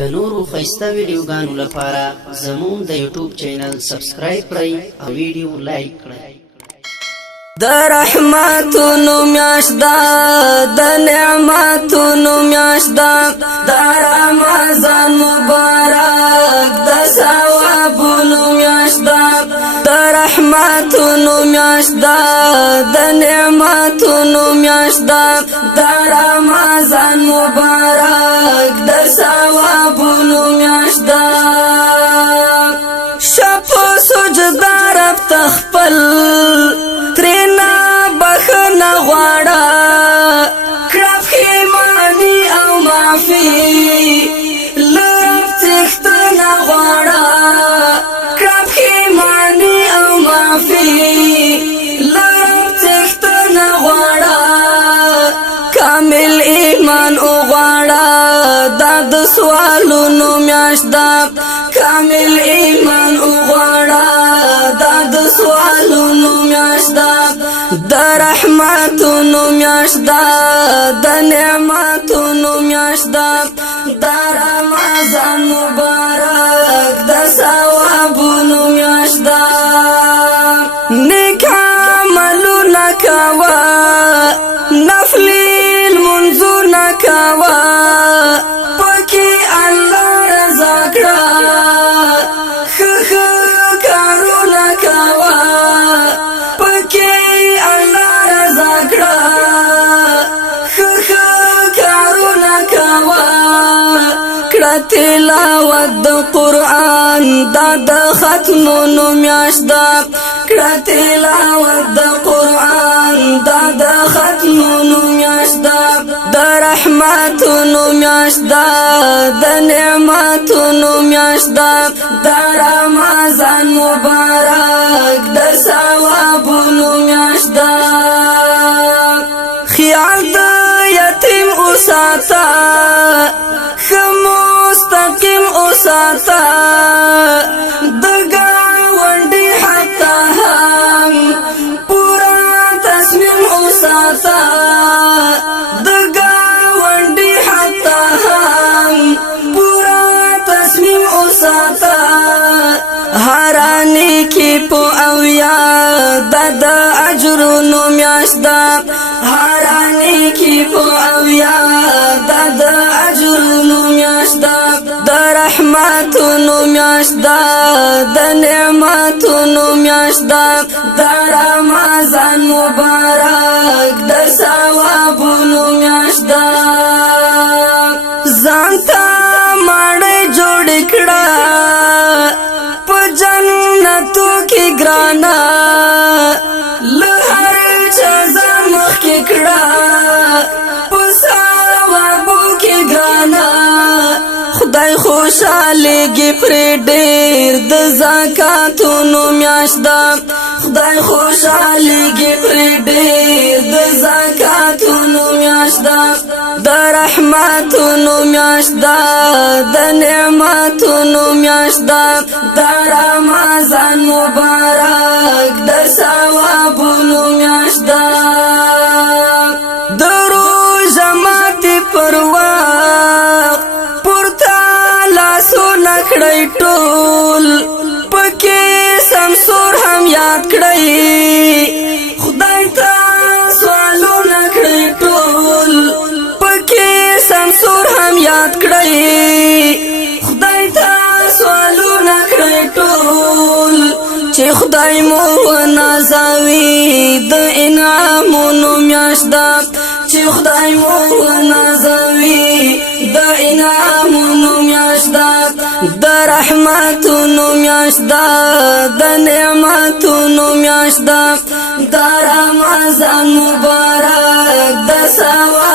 د نورو خيسته ویډیوګانو لپاره زموږ د یوټیوب چینل سبسکرایب کړئ او ویډیو لایک کړئ. د رحمتونو میاشدا د نعمتونو میاشدا د رمضان مبارک د ثوابونو میاشدا د رحمتونو میاشدا د نعمتونو میاشدا د رمضان مبارک د ثوابونو میاشدا شپو سجدا رب تخپل ترینا بخنا غواړه کرب خیمانی او معافی لرب تختنا غواړه کرب خیمانی او معافی لرب تختنا غواړه کامل ایمان او غواړه دا د سوالونو میاشدا کامل ایمان او غواړه دا د سوالونو میاشدا د رحمتونو میاشدا د نعمتونو میاشدا د رمضان مبارک د ثوابونو میاشدا نیک عملونه کوه نفلی لمونځونه کوه پکې الله رضا کړه کارونه کوه پکې الله رضا کړه کارونه کوه کړه تلاوت د قرآن دا د ختمونو میاشدا کړه تلاوت د قرآن دا د ختمونو میاشدا د رحمتونو میاشدا د نعمتونو میاشدا د رمضان مبارک د ثوابونو میاشدا خیال د یتیم اوساته مستقیم اوساته د ګاونډي حتی هم پورا تصمیم اوساته د ګاونډي حتی هم پورا تصمیم اوساته هرانی کی په او یاد د اجرونو میاشدا هرانی کی په او یاد د اجرونو میاشدا د رحمتونو میاشدا د نعمتونو میاشدا د رمضان مبارک د ثوابونو میاشدا ځانته ماړه جوړ کړه په جنتو کې ګرانا له هر چا ځان مخکې کړه په ثوابو کې ګرانا خدای خوشالېږي پرې ډېر د زکاتونو میاشدا خدای خوشالېږي پرې ډېر د زکاتونو میاشدا د رحمتونو میاشدا د نعمتونو میاشدا د رمضان مبارک د ثوابونو میاشدا د روژه ماتې پر وخت پورته لاسونه کړئ ټول پکې سمسور هم یاد کړئ خدای ته سوالونه کړئ ټول پکې سمسور هم یاد کړئ خدای ته سوالونه کړئ ټول چې خدای مو نازوي د انعامونو میاشدا چې خدای مو نازوي د انعامونو میاشدا د رحمتونو میاشدا د نعمتونو میاشدا د رمضان مبارک د ثواب